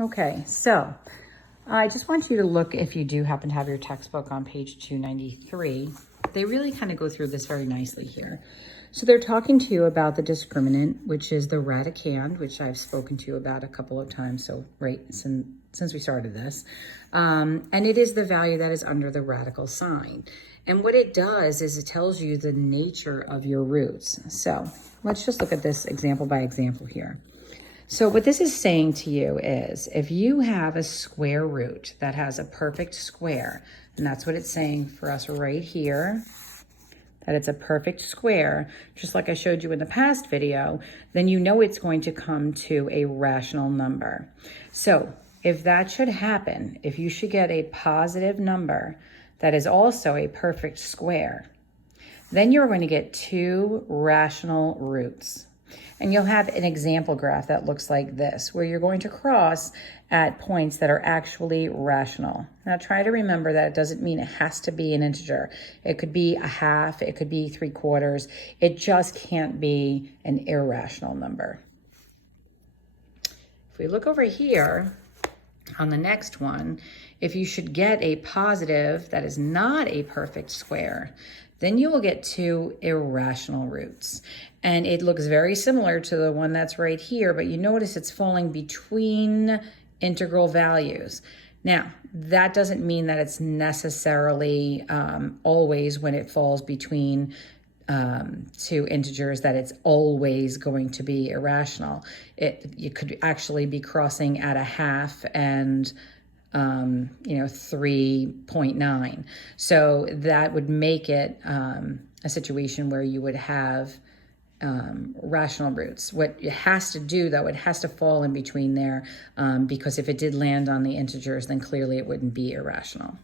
Okay, so I just want you to look, if you do happen to have your textbook, on page 293. They really kind of go through this very nicely here. So they're talking to you about the discriminant, which is the radicand, which I've spoken to you about a couple of times, so right since we started this. And it is the value that is under the radical sign. And what it does is it tells you the nature of your roots. So let's just look at this example by example here. So what this is saying to you is, if you have a square root that has a perfect square, and that's what it's saying for us right here, that it's a perfect square, just like I showed you in the past video, then you know it's going to come to a rational number. So if that should happen, if you should get a positive number that is also a perfect square, then you're going to get two rational roots. And you'll have an example graph that looks like this, where you're going to cross at points that are actually rational. Now try to remember that it doesn't mean it has to be an integer. It could be a half, it could be 3/4. It just can't be an irrational number. If we look over here on the next one, if you should get a positive that is not a perfect square, then you will get two irrational roots. And it looks very similar to the one that's right here, but you notice it's falling between integral values. Now, that doesn't mean that it's necessarily always, when it falls between two integers, that it's always going to be irrational. You could actually be crossing at a half and 3.9. So that would make it a situation where you would have rational roots. What it has to do, though, it has to fall in between there, because if it did land on the integers, then clearly it wouldn't be irrational.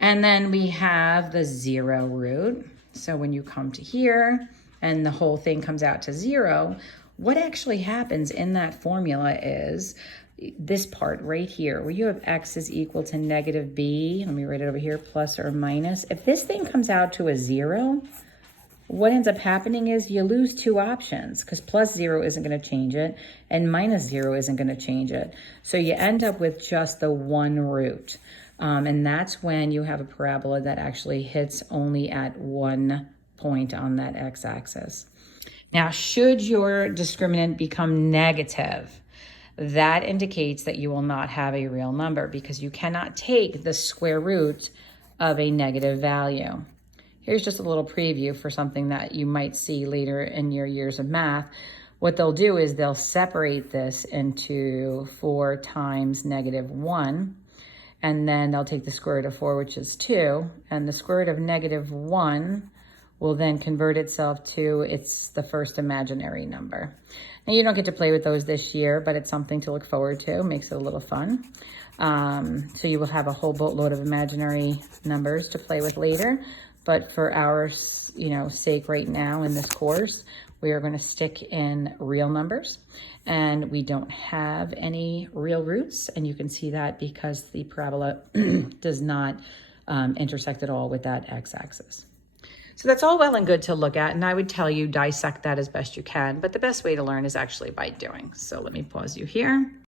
And then we have the 0 root. So when you come to here and the whole thing comes out to 0, what actually happens in that formula is this part right here, where you have x is equal to negative b, let me write it over here, plus or minus. If this thing comes out to a 0, what ends up happening is you lose two options, because plus 0 isn't going to change it and minus 0 isn't going to change it. So you end up with just the one root. And that's when you have a parabola that actually hits only at one point on that x-axis. Now, should your discriminant become negative, that indicates that you will not have a real number, because you cannot take the square root of a negative value. Here's just a little preview for something that you might see later in your years of math. What they'll do is they'll separate this into 4 times -1, and then they'll take the square root of 4, which is 2, and the square root of -1 will then convert itself to the first imaginary number. Now, you don't get to play with those this year, but it's something to look forward to. Makes it a little fun. So you will have a whole boatload of imaginary numbers to play with later. But for our sake right now in this course, we are going to stick in real numbers. And we don't have any real roots. And you can see that because the parabola does not intersect at all with that x-axis. So that's all well and good to look at, and I would tell you dissect that as best you can, but the best way to learn is actually by doing. So let me pause you here.